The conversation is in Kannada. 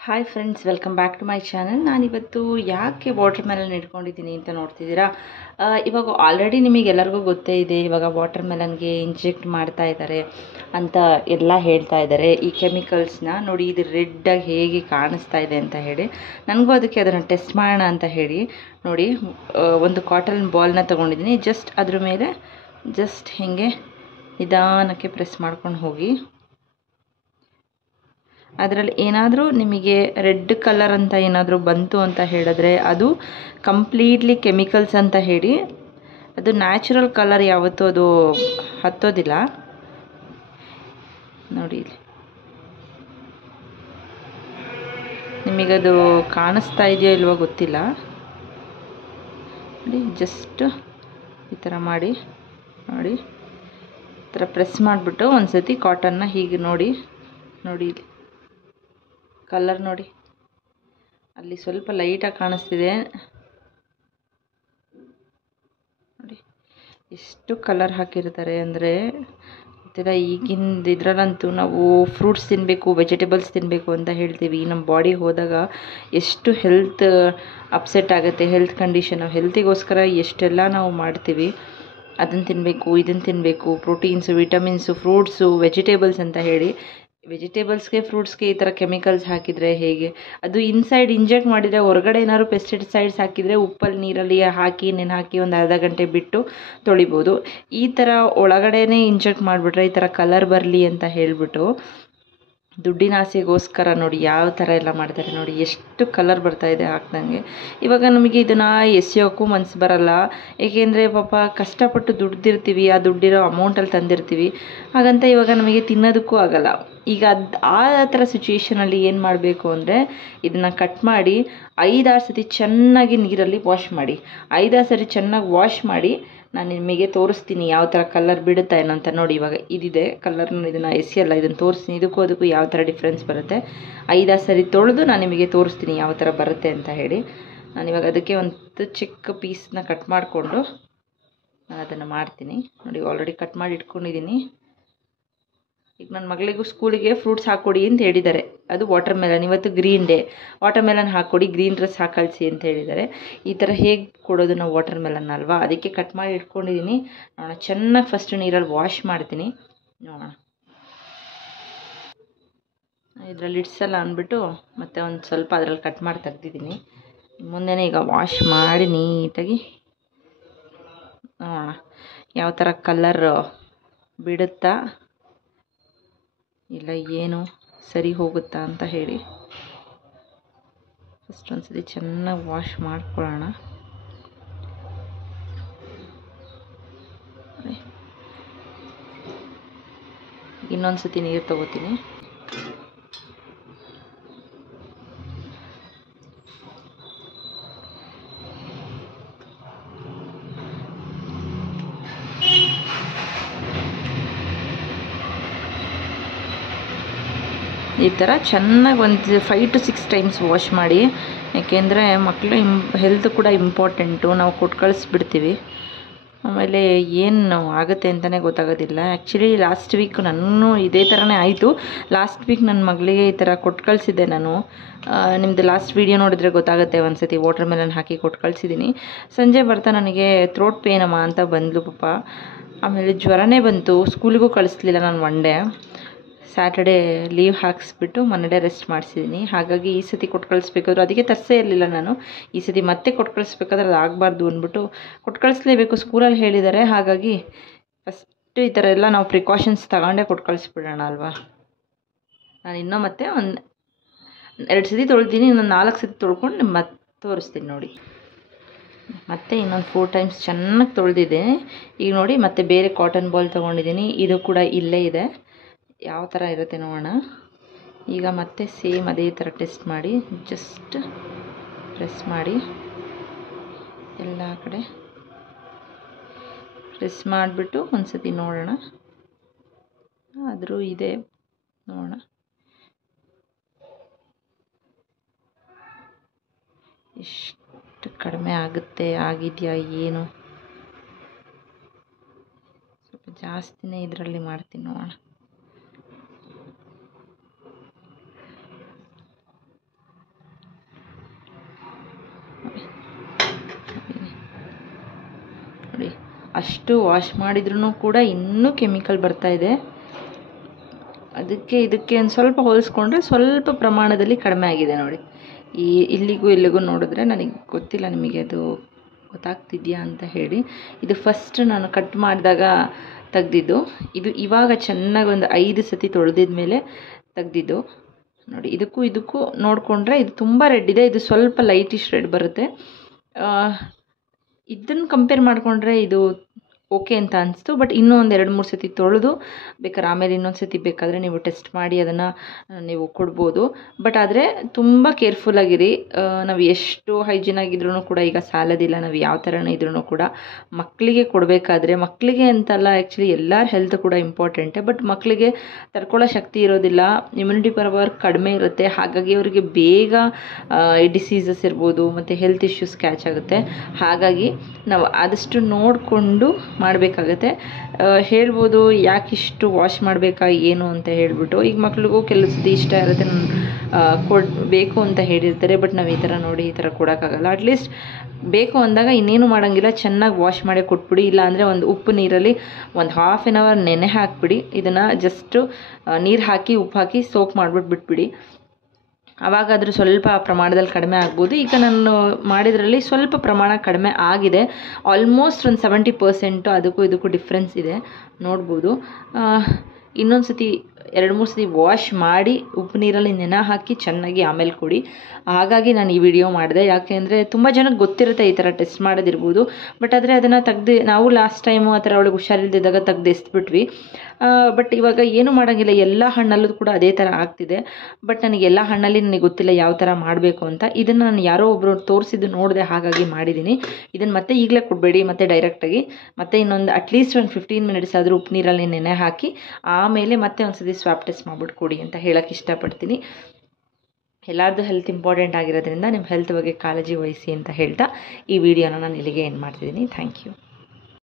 Hi friends, welcome back to my channel. ನಾನಿವತ್ತು ಯಾಕೆ ವಾಟರ್ ಮೆಲನ್ ಇಟ್ಕೊಂಡಿದ್ದೀನಿ ಅಂತ ನೋಡ್ತಿದ್ದೀರಾ. ಇವಾಗ ಆಲ್ರೆಡಿ ನಿಮಗೆಲ್ಲರಿಗೂ ಗೊತ್ತೇ ಇದೆ, ಇವಾಗ ವಾಟರ್ ಮೆಲನ್ಗೆ ಇಂಜೆಕ್ಟ್ ಮಾಡ್ತಾ ಇದ್ದಾರೆ ಅಂತ ಎಲ್ಲ ಹೇಳ್ತಾ ಇದ್ದಾರೆ. ಈ ಕೆಮಿಕಲ್ಸ್ನ ನೋಡಿ, ಇದು ರೆಡ್ಡಾಗಿ ಹೇಗೆ ಕಾಣಿಸ್ತಾ ಇದೆ ಅಂತ ಹೇಳಿ ನನಗೂ ಅದಕ್ಕೆ ಅದನ್ನು ಟೆಸ್ಟ್ ಮಾಡೋಣ ಅಂತ ಹೇಳಿ ನೋಡಿ ಒಂದು ಕಾಟನ್ ಬಾಲ್ನ ತೊಗೊಂಡಿದ್ದೀನಿ. ಜಸ್ಟ್ ಅದ್ರ ಮೇಲೆ ಜಸ್ಟ್ ಹೀಗೆ ನಿಧಾನಕ್ಕೆ ಪ್ರೆಸ್ ಮಾಡ್ಕೊಂಡು ಹೋಗಿ, ಅದರಲ್ಲಿ ಏನಾದರೂ ನಿಮಗೆ ರೆಡ್ ಕಲರ್ ಅಂತ ಏನಾದರೂ ಬಂತು ಅಂತ ಹೇಳಿದ್ರೆ ಅದು ಕಂಪ್ಲೀಟ್ಲಿ ಕೆಮಿಕಲ್ಸ್ ಅಂತ ಹೇಳಿ. ಅದು ನ್ಯಾಚುರಲ್ ಕಲರ್ ಯಾವತ್ತೂ ಅದು ಹತ್ತೋದಿಲ್ಲ. ನೋಡಿ, ನಿಮಗದು ಕಾಣಿಸ್ತಾ ಇದೆಯೋ ಇಲ್ವೋ ಗೊತ್ತಿಲ್ಲ. ನೋಡಿ, ಜಸ್ಟ್ ಈ ಥರ ಮಾಡಿ, ನೋಡಿ ಈ ಥರ ಪ್ರೆಸ್ ಮಾಡಿಬಿಟ್ಟು ಒಂದು ಸತಿ ಕಾಟನ್ನ ಹೀಗೆ ನೋಡಿ ಇಲ್ಲಿ ಕಲರ್ ನೋಡಿ, ಅಲ್ಲಿ ಸ್ವಲ್ಪ ಲೈಟಾಗಿ ಕಾಣಿಸ್ತಿದೆ ನೋಡಿ. ಎಷ್ಟು ಕಲರ್ ಹಾಕಿರ್ತಾರೆ ಅಂದರೆ ಗೊತ್ತಿಲ್ಲ. ಈಗಿನ ಇದರಲ್ಲಂತೂ ನಾವು ಫ್ರೂಟ್ಸ್ ತಿನ್ನಬೇಕು, ವೆಜಿಟೇಬಲ್ಸ್ ತಿನ್ನಬೇಕು ಅಂತ ಹೇಳ್ತೀವಿ. ನಮ್ಮ ಬಾಡಿ ಹೋದಾಗ ಎಷ್ಟು ಹೆಲ್ತ್ ಅಪ್ಸೆಟ್ ಆಗುತ್ತೆ, ಹೆಲ್ತ್ ಕಂಡೀಷನ್. ಹೆಲ್ತಿಗೋಸ್ಕರ ಎಷ್ಟೆಲ್ಲ ನಾವು ಮಾಡ್ತೀವಿ. ಅದನ್ನು ತಿನ್ನಬೇಕು, ಇದನ್ನು ತಿನ್ನಬೇಕು, ಪ್ರೋಟೀನ್ಸು, ವಿಟಮಿನ್ಸು, ಫ್ರೂಟ್ಸು, ವೆಜಿಟೇಬಲ್ಸ್ ಅಂತ ಹೇಳಿ. ವೆಜಿಟೇಬಲ್ಸ್ಗೆ, ಫ್ರೂಟ್ಸ್ಗೆ ಈ ಥರ ಕೆಮಿಕಲ್ಸ್ ಹಾಕಿದರೆ ಹೇಗೆ? ಅದು ಇನ್ಸೈಡ್ ಇಂಜೆಕ್ಟ್ ಮಾಡಿದರೆ, ಹೊರಗಡೆ ಏನಾದ್ರು ಪೆಸ್ಟಿಸೈಡ್ಸ್ ಹಾಕಿದರೆ ಉಪ್ಪಲ್ಲಿ ನೀರಲ್ಲಿ ಹಾಕಿ ನೆನೆ ಹಾಕಿ ಒಂದು ಅರ್ಧ ಗಂಟೆ ಬಿಟ್ಟು ತೊಳಿಬೋದು. ಈ ಥರ ಒಳಗಡೆನೇ ಇಂಜೆಕ್ಟ್ ಮಾಡಿಬಿಟ್ರೆ ಈ ಥರ ಕಲರ್ ಬರಲಿ ಅಂತ ಹೇಳಿಬಿಟ್ಟು ದುಡ್ಡಿನ ಆಸೆಗೋಸ್ಕರ ನೋಡಿ ಯಾವ ಥರ ಎಲ್ಲ ಮಾಡ್ತಾರೆ. ನೋಡಿ ಎಷ್ಟು ಕಲರ್ ಬರ್ತಾಯಿದೆ ಹಾಕ್ದಂಗೆ. ಇವಾಗ ನಮಗೆ ಇದನ್ನು ಎಸೆಯೋಕ್ಕೂ ಮನಸ್ಸು ಬರಲ್ಲ. ಏಕೆಂದರೆ ಪಾಪ ಕಷ್ಟಪಟ್ಟು ದುಡ್ದಿರ್ತೀವಿ, ಆ ದುಡ್ಡಿರೋ ಅಮೌಂಟಲ್ಲಿ ತಂದಿರ್ತೀವಿ. ಹಾಗಂತ ಇವಾಗ ನಮಗೆ ತಿನ್ನೋದಕ್ಕೂ ಆಗಲ್ಲ. ಈಗ ಆ ಥರ ಸಿಚುಯೇಷನಲ್ಲಿ ಏನು ಮಾಡಬೇಕು ಅಂದರೆ, ಇದನ್ನು ಕಟ್ ಮಾಡಿ 5-6 ಸತಿ ಚೆನ್ನಾಗಿ ನೀರಲ್ಲಿ ವಾಶ್ ಮಾಡಿ. 5-6 ಸರಿ ಚೆನ್ನಾಗಿ ವಾಶ್ ಮಾಡಿ ನಾನು ನಿಮಗೆ ತೋರಿಸ್ತೀನಿ ಯಾವ ಥರ ಕಲರ್ ಬಿಡುತ್ತಾ ಏನೋ ಅಂತ. ನೋಡಿ, ಇವಾಗ ಇದಿದೆ ಕಲರ್ನ, ಇದನ್ನು ಎಸೆಯಲ್ಲ, ಇದನ್ನು ತೋರಿಸ್ತೀನಿ. ಅದಕ್ಕೂ ಯಾವ ಥರ ಡಿಫ್ರೆನ್ಸ್ ಬರುತ್ತೆ. 5-6 ಸರಿ ತೊಳೆದು ನಾನು ನಿಮಗೆ ತೋರಿಸ್ತೀನಿ ಯಾವ ಥರ ಬರುತ್ತೆ ಅಂತ ಹೇಳಿ. ನಾನಿವಾಗ ಅದಕ್ಕೆ ಒಂದು ಚಿಕ್ಕ ಪೀಸ್ನ ಕಟ್ ಮಾಡಿಕೊಂಡು ನಾನು ಅದನ್ನು ಮಾಡ್ತೀನಿ. ನೋಡಿ, ಆಲ್ರೆಡಿ ಕಟ್ ಮಾಡಿ ಇಟ್ಕೊಂಡಿದ್ದೀನಿ. ಈಗ ನನ್ನ ಮಗಳಿಗೂ ಸ್ಕೂಲಿಗೆ ಫ್ರೂಟ್ಸ್ ಹಾಕ್ಕೊಡಿ ಅಂತ ಹೇಳಿದ್ದಾರೆ. ಅದು ವಾಟರ್ ಮೆಲನ್, ಇವತ್ತು ಗ್ರೀನ್ ಡೇ. ವಾಟರ್ ಮೆಲನ್ ಹಾಕ್ಕೊಡಿ, ಗ್ರೀನ್ ಡ್ರೆಸ್ ಹಾಕಳಿಸಿ ಅಂತ ಹೇಳಿದ್ದಾರೆ. ಈ ಥರ ಹೇಗೆ ಕೊಡೋದು ನಾವು ವಾಟರ್ ಮೆಲನ್ ಅಲ್ವಾ, ಅದಕ್ಕೆ ಕಟ್ ಮಾಡಿ ಇಟ್ಕೊಂಡಿದ್ದೀನಿ. ನೋಡೋಣ, ಚೆನ್ನಾಗಿ ಫಸ್ಟ್ ನೀರಲ್ಲಿ ವಾಶ್ ಮಾಡ್ತೀನಿ. ನೋಡೋಣ, ಇದರಲ್ಲಿ ಇಡ್ಸಲ್ಲ ಅಂದ್ಬಿಟ್ಟು ಮತ್ತೆ ಒಂದು ಸ್ವಲ್ಪ ಅದರಲ್ಲಿ ಕಟ್ ಮಾಡಿ ತೆಗ್ದಿದ್ದೀನಿ. ಮುಂದೆನೇ ಈಗ ವಾಶ್ ಮಾಡಿ ನೀಟಾಗಿ ನೋಡೋಣ ಯಾವ ಥರ ಕಲರ್ ಬಿಡುತ್ತಾ ಇಲ್ಲ ಏನು ಸರಿ ಹೋಗುತ್ತಾ ಅಂತ ಹೇಳಿ. ಫಸ್ಟ್ ಒಂದು ಸತಿ ಚೆನ್ನಾಗಿ ವಾಶ್ ಮಾಡ್ಕೊಳ್ಳೋಣ. ಇನ್ನೊಂದು ಸತಿ ನೀರು ತಗೋತೀನಿ. ಈ ಥರ ಚೆನ್ನಾಗಿ ಒಂದು 5 to 6 ಟೈಮ್ಸ್ ವಾಶ್ ಮಾಡಿ. ಯಾಕೆಂದರೆ ಮಕ್ಕಳ ಹೆಲ್ತ್ ಕೂಡ ಇಂಪಾರ್ಟೆಂಟು. ನಾವು ಕೊಟ್ಟು ಕಳಿಸ್ಬಿಡ್ತೀವಿ, ಆಮೇಲೆ ಏನು ಆಗುತ್ತೆ ಅಂತಲೇ ಗೊತ್ತಾಗೋದಿಲ್ಲ. ಆ್ಯಕ್ಚುಲಿ ಲಾಸ್ಟ್ ವೀಕ್ ನಾನು ಇದೇ ಥರನೇ ಆಯಿತು. ಲಾಸ್ಟ್ ವೀಕ್ ನನ್ನ ಮಗಳಿಗೆ ಈ ಥರ ಕೊಟ್ಟು ಕಳಿಸಿದ್ದೆ ನಾನು. ನಿಮ್ಮದು ಲಾಸ್ಟ್ ವೀಡಿಯೋ ನೋಡಿದರೆ ಗೊತ್ತಾಗುತ್ತೆ. ಒಂದು ಸತಿ ವಾಟರ್ ಮೆಲನ್ ಹಾಕಿ ಕೊಟ್ಟು ಕಳಿಸಿದ್ದೀನಿ. ಸಂಜೆ ಬರ್ತಾ ನನಗೆ ಥ್ರೋಟ್ ಪೇನಮ್ಮ ಅಂತ ಬಂದಳು ಪಾಪ. ಆಮೇಲೆ ಜ್ವರನೇ ಬಂತು. ಸ್ಕೂಲಿಗೂ ಕಳಿಸ್ಲಿಲ್ಲ ನಾನು. ಒನ್ ಡೇ ಸ್ಯಾಟರ್ಡೇ ಲೀವ್ ಹಾಕಿಸ್ಬಿಟ್ಟು ಮೊನ್ನೆ ರೆಸ್ಟ್ ಮಾಡಿಸಿದ್ದೀನಿ. ಹಾಗಾಗಿ ಈ ಸತಿ ಕೊಟ್ಟು ಕಳಿಸ್ಬೇಕಾದ್ರು ಅದಕ್ಕೆ ತರಿಸೇ ಇರಲಿಲ್ಲ ನಾನು. ಈ ಸತಿ ಮತ್ತೆ ಕೊಟ್ಟು ಕಳಿಸ್ಬೇಕಾದ್ರೆ ಅದು ಆಗಬಾರ್ದು ಅಂದ್ಬಿಟ್ಟು ಕೊಟ್ಟು ಕಳಿಸ್ಲೇಬೇಕು, ಸ್ಕೂಲಲ್ಲಿ ಹೇಳಿದ್ದಾರೆ. ಹಾಗಾಗಿ ಫಸ್ಟು ಈ ಥರ ಎಲ್ಲ ನಾವು ಪ್ರಿಕಾಷನ್ಸ್ ತಗೊಂಡೇ ಕೊಟ್ಟು ಕಳಿಸ್ಬಿಡೋಣ ಅಲ್ವಾ. ನಾನು ಇನ್ನೂ ಮತ್ತೆ 2 ಸತಿ ತೊಳ್ತೀನಿ, ಇನ್ನೊಂದು 4 ಸತಿ ತೊಳ್ಕೊಂಡು ಮತ್ತೆ ತೋರಿಸ್ತೀನಿ. ನೋಡಿ, ಮತ್ತೆ ಇನ್ನೊಂದು 4 ಟೈಮ್ಸ್ ಚೆನ್ನಾಗಿ ತೊಳೆದಿದ್ದೆ. ಈಗ ನೋಡಿ, ಮತ್ತೆ ಬೇರೆ ಕಾಟನ್ ಬಾಲ್ ತೊಗೊಂಡಿದ್ದೀನಿ. ಇದು ಕೂಡ ಇಲ್ಲೇ ಇದೆ. ಯಾವ ಥರ ಇರುತ್ತೆ ನೋಡೋಣ. ಈಗ ಮತ್ತೆ ಸೇಮ್ ಅದೇ ಥರ ಟೆಸ್ಟ್ ಮಾಡಿ ಜಸ್ಟ್ ಪ್ರೆಸ್ ಮಾಡಿ, ಎಲ್ಲ ಕಡೆ ಪ್ರೆಸ್ ಮಾಡಿಬಿಟ್ಟು ಒಂದು ಸತಿ ನೋಡೋಣ. ಆದರೂ ಇದೆ, ನೋಡೋಣ ಎಷ್ಟು ಕಡಿಮೆ ಆಗುತ್ತೆ, ಆಗಿದೆಯಾ ಏನು. ಸ್ವಲ್ಪ ಜಾಸ್ತಿನೇ ಇದರಲ್ಲಿ ಮಾಡ್ತೀನಿ, ನೋಡೋಣ. ಅಷ್ಟು ವಾಶ್ ಮಾಡಿದ್ರೂ ಕೂಡ ಇನ್ನೂ ಕೆಮಿಕಲ್ ಬರ್ತಾ ಇದೆ. ಅದಕ್ಕೆ ಇದಕ್ಕೆ ಒಂದು ಸ್ವಲ್ಪ ಹೋಲಿಸ್ಕೊಂಡ್ರೆ ಸ್ವಲ್ಪ ಪ್ರಮಾಣದಲ್ಲಿ ಕಡಿಮೆ ಆಗಿದೆ ನೋಡಿ. ಇಲ್ಲಿಗೂ ನೋಡಿದ್ರೆ ನನಗೆ ಗೊತ್ತಿಲ್ಲ ನಿಮಗೆ ಅದು ಗೊತ್ತಾಗ್ತಿದೆಯಾ ಅಂತ ಹೇಳಿ. ಇದು ಫಸ್ಟ್ ನಾನು ಕಟ್ ಮಾಡಿದಾಗ ತೆಗ್ದಿದ್ದು. ಇದು ಇವಾಗ ಚೆನ್ನಾಗಿ ಒಂದು 5 ಸತಿ ತೊಳೆದಿದ ಮೇಲೆ ತೆಗ್ದಿದ್ದು ನೋಡಿ. ಇದಕ್ಕೂ ನೋಡಿಕೊಂಡ್ರೆ ಇದು ತುಂಬ ರೆಡ್ ಇದೆ, ಇದು ಸ್ವಲ್ಪ ಲೈಟಿಶ್ ರೆಡ್ ಬರುತ್ತೆ. ಇದನ್ನು ಕಂಪೇರ್ ಮಾಡಿಕೊಂಡ್ರೆ ಇದು ಓಕೆ ಅಂತ ಅನಿಸ್ತು. ಬಟ್ ಇನ್ನೂ ಒಂದು 2-3 ಸತಿ ತೊಳೆದು ಬೇಕಾದ್ರೆ ಆಮೇಲೆ ಇನ್ನೊಂದು ಸತಿ ಬೇಕಾದರೆ ನೀವು ಟೆಸ್ಟ್ ಮಾಡಿ ಅದನ್ನು ನೀವು ಕೊಡ್ಬೋದು. ಬಟ್ ಆದರೆ ತುಂಬ ಕೇರ್ಫುಲ್ಲಾಗಿರಿ. ನಾವು ಎಷ್ಟು ಹೈಜೀನ್ ಆಗಿದ್ರೂ ಕೂಡ ಈಗ ಸಾಲೋದಿಲ್ಲ. ನಾವು ಯಾವ ಥರನೇ ಇದ್ರೂ ಕೂಡ ಮಕ್ಕಳಿಗೆ ಕೊಡಬೇಕಾದ್ರೆ, ಮಕ್ಕಳಿಗೆ ಅಂತಲ್ಲ ಆ್ಯಕ್ಚುಲಿ ಎಲ್ಲರ ಹೆಲ್ತ್ ಕೂಡ ಇಂಪಾರ್ಟೆಂಟೇ. ಬಟ್ ಮಕ್ಕಳಿಗೆ ತಡ್ಕೊಳ್ಳೋ ಶಕ್ತಿ ಇರೋದಿಲ್ಲ, ಇಮ್ಯುನಿಟಿ ಪವರ್ ಕಡಿಮೆ ಇರುತ್ತೆ. ಹಾಗಾಗಿ ಅವರಿಗೆ ಬೇಗ ಡಿಸೀಸಸ್ ಇರ್ಬೋದು ಮತ್ತು ಹೆಲ್ತ್ ಇಶ್ಯೂಸ್ ಕ್ಯಾಚ್ ಆಗುತ್ತೆ. ಹಾಗಾಗಿ ನಾವು ಆದಷ್ಟು ನೋಡಿಕೊಂಡು ಮಾಡಬೇಕಾಗತ್ತೆ. ಹೇಳ್ಬೋದು ಯಾಕಿಷ್ಟು ವಾಶ್ ಮಾಡಬೇಕಾ ಏನು ಅಂತ ಹೇಳಿಬಿಟ್ಟು. ಈಗ ಮಕ್ಳಿಗೂ ಕೆಲವು ಸತಿ ಇಷ್ಟ ಇರುತ್ತೆ, ನಾನು ಬೇಕು ಅಂತ ಹೇಳಿರ್ತಾರೆ. ಬಟ್ ನಾವು ಈ ಥರ ನೋಡಿ ಈ ಥರ ಕೊಡೋಕ್ಕಾಗಲ್ಲ. ಅಟ್ಲೀಸ್ಟ್ ಬೇಕು ಅಂದಾಗ ಇನ್ನೇನು ಮಾಡೋಂಗಿಲ್ಲ, ಚೆನ್ನಾಗಿ ವಾಶ್ ಮಾಡಿ ಕೊಟ್ಬಿಡಿ. ಇಲ್ಲಾಂದರೆ ಒಂದು ಉಪ್ಪು ನೀರಲ್ಲಿ ಒಂದು ½ an hour ನೆನೆ ಹಾಕಿಬಿಡಿ. ಇದನ್ನು ಜಸ್ಟು ನೀರು ಹಾಕಿ ಉಪ್ಪು ಹಾಕಿ ಸೋಕ್ ಮಾಡಿಬಿಟ್ಟು ಬಿಟ್ಬಿಡಿ. ಆವಾಗಾದರೂ ಸ್ವಲ್ಪ ಪ್ರಮಾಣದಲ್ಲಿ ಕಡಿಮೆ ಆಗ್ಬೋದು. ಈಗ ನಾನು ಮಾಡಿದ್ರಲ್ಲಿ ಸ್ವಲ್ಪ ಪ್ರಮಾಣ ಕಡಿಮೆ ಆಗಿದೆ. ಆಲ್ಮೋಸ್ಟ್ ಒಂದು 70% ಅದಕ್ಕೂ ಇದಕ್ಕೂ ಡಿಫ್ರೆನ್ಸ್ ಇದೆ ನೋಡ್ಬೋದು. ಇನ್ನೊಂದು ಸತಿ 2-3 ಸತಿ ವಾಶ್ ಮಾಡಿ ಉಪ್ಪು ನೀರಲ್ಲಿ ನೆನೆ ಹಾಕಿ ಚೆನ್ನಾಗಿ ಆಮೇಲೆ ಕೊಡಿ. ಹಾಗಾಗಿ ನಾನು ಈ ವಿಡಿಯೋ ಮಾಡಿದೆ. ಯಾಕೆ ಅಂದರೆ ತುಂಬ ಜನಕ್ಕೆ ಗೊತ್ತಿರುತ್ತೆ ಈ ಥರ ಟೆಸ್ಟ್ ಮಾಡೋದಿರ್ಬೋದು. ಬಟ್ ಆದರೆ ಅದನ್ನು ತೆಗ್ದು ನಾವು ಲಾಸ್ಟ್ ಟೈಮು ಆ ಥರ ಅವಳಿಗೆ ಹುಷಾರಿಲ್ದಿದ್ದಾಗ ತೆಗ್ದು ಎಸ್ಬಿಟ್ವಿ. ಬಟ್ ಇವಾಗ ಏನೂ ಮಾಡೋಂಗಿಲ್ಲ, ಎಲ್ಲ ಹಣ್ಣಲ್ಲೂ ಕೂಡ ಅದೇ ಥರ ಆಗ್ತಿದೆ. ಬಟ್ ನನಗೆ ಎಲ್ಲ ಹಣ್ಣಲ್ಲಿ ನನಗೆ ಗೊತ್ತಿಲ್ಲ ಯಾವ ಥರ ಮಾಡಬೇಕು ಅಂತ. ಇದನ್ನು ನಾನು ಯಾರೋ ಒಬ್ಬರು ತೋರಿಸಿದ್ದು ನೋಡಿದೆ, ಹಾಗಾಗಿ ಮಾಡಿದ್ದೀನಿ. ಇದನ್ನು ಮತ್ತೆ ಈಗಲೇ ಕೊಡಬೇಡಿ, ಮತ್ತೆ ಡೈರೆಕ್ಟಾಗಿ ಮತ್ತೆ ಇನ್ನೊಂದು ಅಟ್ಲೀಸ್ಟ್ ಒಂದು 15 minutes ಆದರೂ ಉಪ್ಪು ನೀರಲ್ಲಿ ನೆನೆ ಹಾಕಿ ಆಮೇಲೆ ಮತ್ತೆ ಒಂದು ಸತಿ ಸ್ವಾಪ್ ಟೆಸ್ಟ್ ಮಾಡಿಬಿಟ್ಟು ಕೊಡಿ ಅಂತ ಹೇಳೋಕ್ಕೆ ಇಷ್ಟಪಡ್ತೀನಿ. ಎಲ್ಲರದ್ದು ಹೆಲ್ತ್ ಇಂಪಾರ್ಟೆಂಟ್ ಆಗಿರೋದ್ರಿಂದ ನಿಮ್ಮ ಹೆಲ್ತ್ ಬಗ್ಗೆ ಕಾಳಜಿ ವಹಿಸಿ ಅಂತ ಹೇಳ್ತಾ ಈ ವಿಡಿಯೋನ ನಾನು ಇಲ್ಲಿಗೆ ಎಂಡ್ ಮಾಡ್ತಿದ್ದೀನಿ. Thank you.